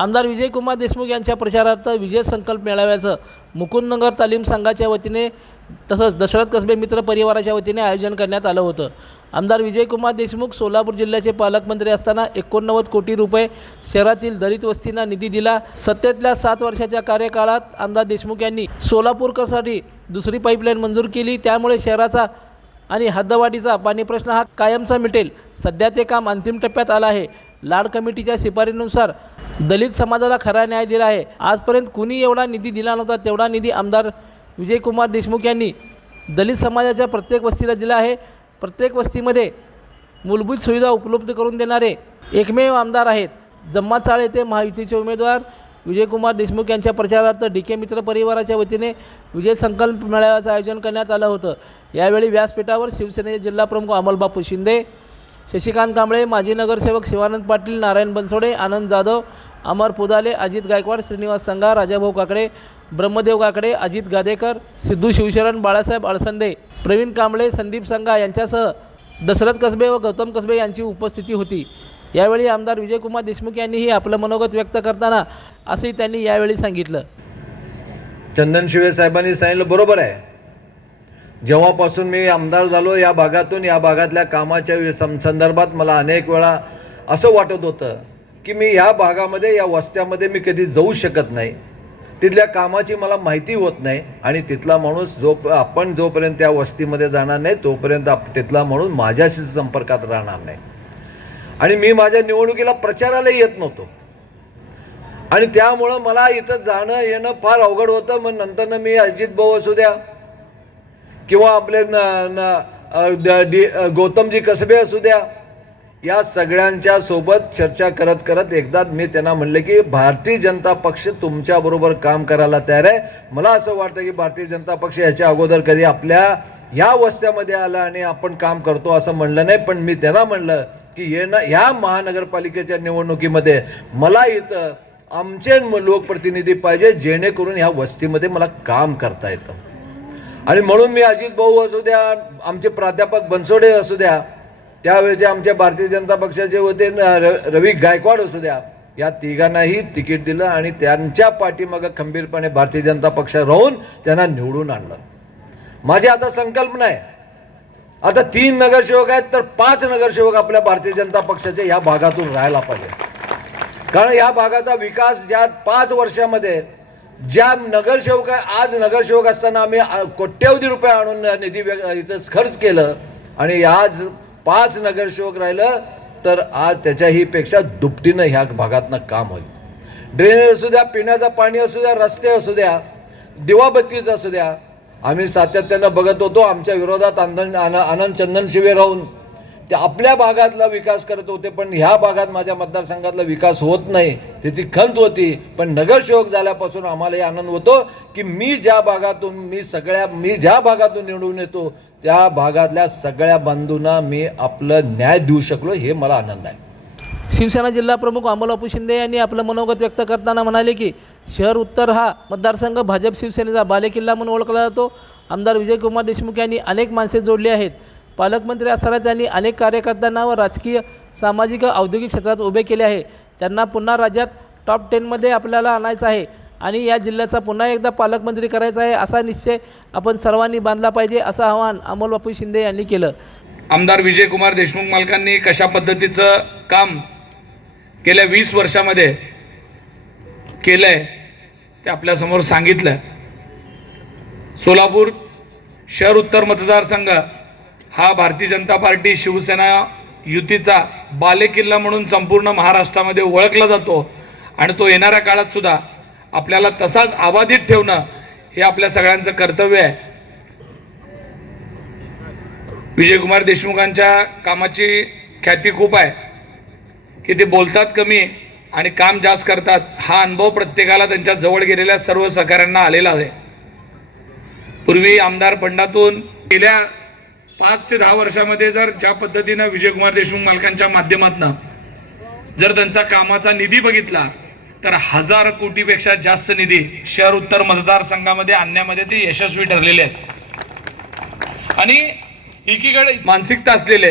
आमदार विजयकुमार देशमुख यांच्या प्रचारार्थ विजय संकल्प मेळाव्याचं मुकुंदनगर तालीम संघाच्या वतीने तसंच दशरथ कसबे मित्र परिवाराच्या वतीने आयोजन करण्यात आलं होतं. आमदार विजयकुमार देशमुख सोलापूर जिल्ह्याचे पालकमंत्री असताना एकोणनव्वद कोटी रुपये शहरातील दलित वस्तींना निधी दिला. सत्तेतल्या सात वर्षाच्या कार्यकाळात आमदार देशमुख यांनी सोलापूरकरसाठी दुसरी पाईपलाईन मंजूर केली. त्यामुळे शहराचा आणि हद्दवाढीचा पाणी प्रश्न हा कायमचा मिटेल. सध्या ते काम अंतिम टप्प्यात आलं आहे. लाड कमिटीच्या शिफारीनुसार दलित समाजाला खरा न्याय दिला आहे. आजपर्यंत कुणी एवढा निधी दिला नव्हता तेवढा निधी आमदार विजयकुमार देशमुख यांनी दलित समाजाच्या प्रत्येक वस्तीला दिला आहे. प्रत्येक वस्तीमध्ये मूलभूत सुविधा उपलब्ध करून देणारे एकमेव आमदार आहेत. जम्माचाळ येथे महायुतीचे उमेदवार विजयकुमार देशमुख यांच्या प्रचारार्थ डी के मित्र परिवाराच्या वतीने विजय संकल्प मेळाव्याचं आयोजन करण्यात आलं होतं. यावेळी व्यासपीठावर शिवसेनेचे जिल्हाप्रमुख अमलबापू शिंदे शशिकांत कांबळे माजी नगरसेवक शिवानंद पाटील नारायण बनसोडे आनंद जाधव अमर पुदाले अजित गायकवाड श्रीनिवास संघा राजाभाऊ काकडे ब्रह्मदेव काकडे अजित गादेकर सिद्धू शिवशरण बाळासाहेब अळसंदे प्रवीण कांबळे संदीप संघा यांच्यासह दशरथ कसबे व गौतम कसबे यांची उपस्थिती होती. यावेळी आमदार विजयकुमार देशमुख यांनीही आपलं मनोगत व्यक्त करताना असंही त्यांनी यावेळी सांगितलं. चंदन शिवे साहेबांनी सांगितलं बरोबर आहे. जेव्हापासून मी आमदार झालो या भागातून या भागातल्या कामाच्या संदर्भात मला अनेक वेळा असं वाटत होतं की मी ह्या भागामध्ये या वस्त्यामध्ये मी कधी जाऊ शकत नाही. तिथल्या कामाची मला माहिती होत नाही आणि तिथला माणूस जो आपण जोपर्यंत त्या वस्तीमध्ये जाणार नाही तोपर्यंत आप- तिथला माणूस माझ्याशी संपर्कात राहणार नाही. आणि मी माझ्या निवडणुकीला प्रचाराला येत नव्हतो. आणि त्यामुळं मला इथं जाणं येणं फार अवघड होतं. मग नंतरनं मी अजित भाऊ असू द्या किंवा आपले न न द- डी गौतमजी कसबे असू द्या या सगळ्यांच्या सोबत चर्चा करत करत एकदा मी त्यांना म्हणले की भारतीय जनता पक्ष तुमच्याबरोबर काम करायला तयार आहे. मला असं वाटतं की भारतीय जनता पक्ष याच्या अगोदर कधी आपल्या या वस्त्यामध्ये आला आणि आपण काम करतो असं म्हणलं नाही. पण मी त्यांना म्हणलं की येणं ह्या महानगरपालिकेच्या निवडणुकीमध्ये मला इथं आमचे लोकप्रतिनिधी पाहिजे जेणेकरून ह्या वस्तीमध्ये मला काम करता येतं. आणि म्हणून मी अजित भाऊ असू द्या आमचे प्राध्यापक बनसोडे असू द्या त्यावेळेचे आमच्या भारतीय जनता पक्षाचे होते न- र- रवी गायकवाड असू द्या या तिघांनाही तिकीट दिलं आणि त्यांच्या पाठीमागं खंबीरपणे भारतीय जनता पक्ष राहून त्यांना निवडून आणलं. माझी आता संकल्पना आहे. आता तीन नगरसेवक आहेत तर पाच नगरसेवक आपल्या भारतीय जनता पक्षाचे या भागातून राहायला पाहिजे. कारण या भागाचा विकास ज्या पाच वर्षामध्ये ज्या नगरसेवक आहे, आज नगरसेवक असताना आम्ही कोट्यवधी रुपये आणून निधी व्य- इथं खर्च केलं आणि आज पाच नगरसेवक राहिलं तर आज त्याच्याही पेक्षा दुपटीनं ह्या भागातनं काम होईल. ड्रेनेज असू द्या पिण्याचं पाणी असू द्या रस्ते असू द्या दिवाबत्तीचं असू द्या आम्ही सातत्यानं बघत होतो आमच्या विरोधात आनंद आन- आनंद चंदन शिवे राहून. ते आपल्या भागातला विकास करत होते पण ह्या भागात माझ्या मतदारसंघातला विकास होत नाही त्याची खंत होती. पण नगरसेवक झाल्यापासून आम्हालाही आनंद होतो की मी ज्या भागातून मी सगळ्या मी ज्या भागातून निवडून येतो त्या भागातल्या सगळ्या बंधूंना मी आपलं न्याय देऊ शकलो हे मला आनंद आहे. शिवसेना जिल्हा प्रमुख अमोलापू शिंदे यांनी आपलं मनोगत व्यक्त करताना म्हणाले की शहर उत्तर हा मतदारसंघ भाजप शिवसेनेचा बालेकिल्ला म्हणून ओळखला जातो. आमदार विजयकुमार देशमुख यांनी अनेक माणसे जोडली आहेत. पालकमंत्री असताना त्यांनी अनेक कार्यकर्त्यांना व राजकीय सामाजिक औद्योगिक क्षेत्रात उभे केले आहे. त्यांना पुन्हा राज्यात टॉप टेनमध्ये आपल्याला आणायचं आहे. आणि या जिल्ह्याचा पुन्हा एकदा पालकमंत्री करायचा आहे असा निश्चय आपण सर्वांनी बांधला पाहिजे असं आवाहन अमोलबापू शिंदे यांनी केलं. आमदार विजयकुमार देशमुख मालकांनी कशा पद्धतीचं काम गेल्या वीस वर्षामध्ये केलं आहे ते आपल्यासमोर सांगितलं. सोलापूर शहर उत्तर मतदारसंघ हा भारतीय जनता पार्टी शिवसेना युतीचा बालेकिल्ला म्हणून संपूर्ण महाराष्ट्रामध्ये ओळखला जातो आणि तो येणाऱ्या काळात सुद्धा आपल्याला तसाच अबाधित ठेवणं हे आपल्या सगळ्यांचं कर्तव्य आहे. विजयकुमार देशमुखांच्या कामाची ख्याती खूप आहे. की ते बोलतात कमी आणि काम जास्त करतात हा अनुभव प्रत्येकाला त्यांच्या जवळ गेलेल्या सर्व सहकाऱ्यांना आलेला आहे. पूर्वी आमदार फंडातून गेल्या पाच ते दहा वर्षामध्ये जर ज्या पद्धतीनं विजयकुमार देशमुख मालकांच्या माध्यमातून जर त्यांचा कामाचा निधी बघितला तर हजार कोटीपेक्षा जास्त निधी शहर उत्तर मतदारसंघामध्ये आणण्यामध्ये ते यशस्वी ठरलेले आहेत. आणि एकीकडे मानसिकता असलेले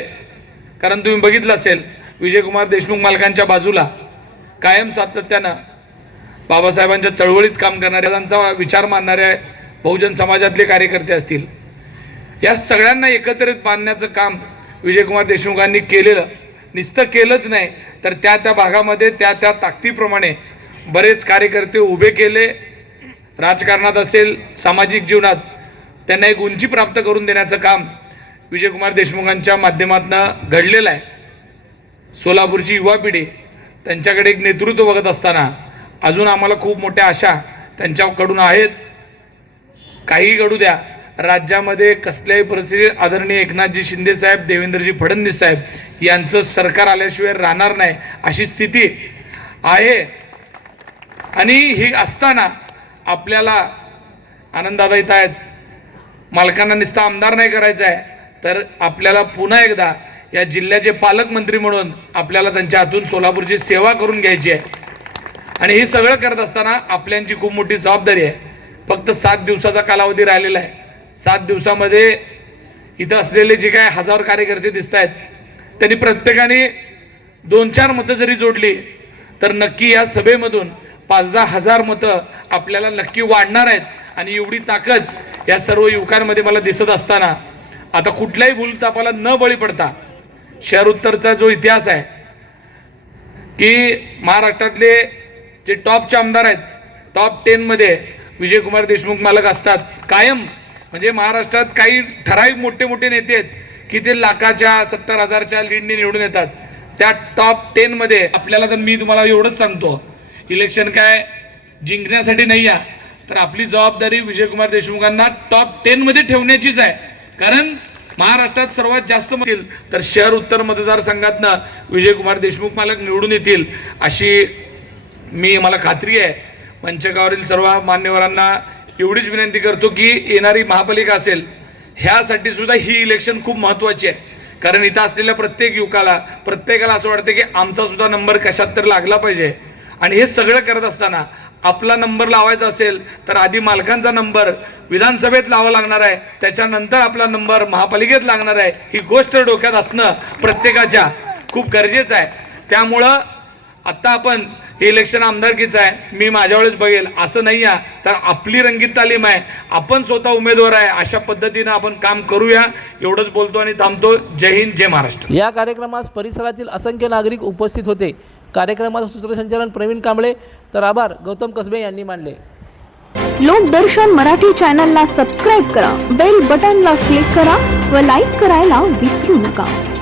कारण तुम्ही बघितलं असेल विजयकुमार देशमुख मालकांच्या बाजूला कायम सातत्यानं बाबासाहेबांच्या चळवळीत काम करणाऱ्या त्यांचा विचार मानणाऱ्या बहुजन समाजातले कार्यकर्ते असतील. या सगळ्यांना एकत्रित बांधण्याचं काम विजयकुमार देशमुखांनी केलेलं नुसतं केलंच नाही. तर त्या त्या भागामध्ये त्या त्या ताकदीप्रमाणे बरेच कार्यकर्ते उभे केले. राजकारणात असेल सामाजिक जीवनात त्यांना एक उंची प्राप्त करून देण्याचं काम विजयकुमार देशमुखांच्या माध्यमातून घडलेलं आहे. सोलापूरची युवा पिढी त्यांच्याकडे एक नेतृत्व बघत असताना अजून आम्हाला खूप मोठ्या आशा त्यांच्याकडून आहेत. काही घडू द्या राज्यामध्ये कसल्याही परिस्थितीत आदरणीय एकनाथजी शिंदे साहेब देवेंद्रजी फडणवीस साहेब यांचं सरकार आल्याशिवाय राहणार नाही अशी स्थिती आहे. आणि ही असताना आपल्याला आनंददादा इथं आहेत. मालकांना नुसता आमदार नाही करायचं आहे तर आपल्याला पुन्हा एकदा या जिल्ह्याचे पालकमंत्री म्हणून आपल्याला त्यांच्या हातून सोलापूरची सेवा करून घ्यायची आहे. आणि हे सगळं करत असताना आपल्यांची खूप मोठी जबाबदारी आहे. फक्त सात दिवसाचा कालावधी राहिलेला आहे. सात दिवसामध्ये इथं असलेले जे काय हजार कार्यकर्ते दिसत आहेत त्यांनी प्रत्येकाने दोन चार मतं जरी जोडली तर नक्की या सभेमधून पाच दहा हजार मतं आपल्याला नक्की वाढणार आहेत. आणि एवढी ताकद या सर्व युवकांमध्ये मला दिसत असताना आता कुठल्याही भूलतापाला न बळी पडता शहर उत्तरचा जो इतिहास आहे की महाराष्ट्रातले जे टॉपचे आमदार आहेत टॉप टेनमध्ये विजयकुमार देशमुख मालक असतात कायम. म्हणजे महाराष्ट्रात काही ठराविक मोठे मोठे नेते आहेत की ते लाखाच्या सत्तर हजारच्या लीडने निवडून येतात. त्या टॉप टेनमध्ये आपल्याला तर मी तुम्हाला एवढंच सांगतो इलेक्शन काय जिंकण्यासाठी नाही आहे तर आपली जबाबदारी विजयकुमार देशमुखांना टॉप टेनमध्ये ठेवण्याचीच आहे. कारण महाराष्ट्रात सर्वात जास्त येतील. तर शहर उत्तर मतदारसंघातनं विजयकुमार देशमुख मालक निवडून येतील अशी मी मला खात्री आहे. मंचकावरील सर्व मान्यवरांना एवढीच विनंती करतो की येणारी महापालिका असेल ह्यासाठी सुद्धा ही इलेक्शन खूप महत्त्वाची आहे. कारण इथं असलेल्या प्रत्येक युवकाला प्रत्येकाला असं वाटतं की आमचा सुद्धा नंबर कशात तर लागला पाहिजे. आणि हे सगळं करत असताना आपला नंबर लावायचा असेल तर आधी मालकांचा नंबर विधानसभेत लावा लागणार आहे. त्याच्यानंतर आपला नंबर महापालिकेत लागणार आहे. ही गोष्ट डोक्यात असणं प्रत्येकाच्या खूप गरजेचं आहे. त्यामुळं आत्ता आपण हे इलेक्शन आमदारकीचं आहे. मी माझ्या वेळेस बघेल. असं नाही आहे. तर आपली रंगीत तालीम आहे. आपण स्वतः उमेदवार आहे. अशा पद्धतीनं आपण काम करूया. एवढंच बोलतो आणि थांबतो. जय हिंद जय महाराष्ट्र. या कार्यक्रमास परिसरातील असंख्य नागरिक उपस्थित होते. कार्यक्रमाचं सूत्रसंचालन प्रवीण कांबळे. तर आभार. गौतम कसबे यांनी मानले. लोकदर्शन मराठी चॅनलला सबस्क्राईब करा. बेल बटनला क्लिक करा व लाईक करायला विसरू नका.